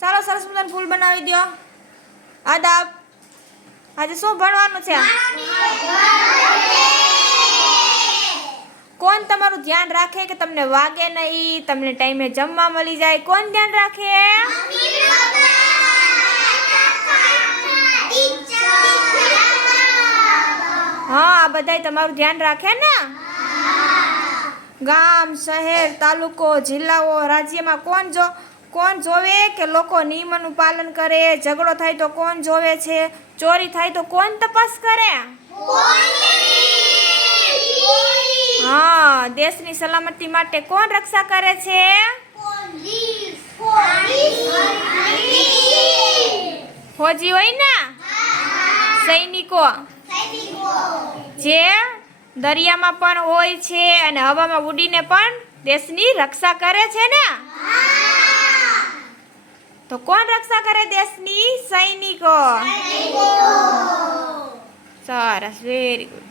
ચાલો સરસ મજાનું ફૂલ બનાવી દો. આદાબ. આજે શું ભણવાનું છે? કોણ તમારું ધ્યાન રાખે કે તમને વાગે નહીં, તમને ટાઈમે જમવા મળી જાય? કોણ ધ્યાન રાખે? હા, આ બધાય તમારું ધ્યાન રાખે ને? ગામ, શહેર, તાલુકો, જિલ્લાઓ, રાજ્યમાં કોણ જોવે કે લોકો નિયમોનું પાલન કરે? ઝઘડો થાય તો કોણ જોવે છે? ચોરી થાય તો કોણ તપાસ કરે? હા, દેશની સલામતી માટે કોણ રક્ષા કરે છે? ફોજી હોય ને, સૈનિકો જે દરિયામાં પણ હોય છે અને હવામાં ઉડીને પણ દેશની રક્ષા કરે છે ને. તો કોણ રક્ષા કરે દેશની? સૈનિકો. સરસ, વેરી ગુડ.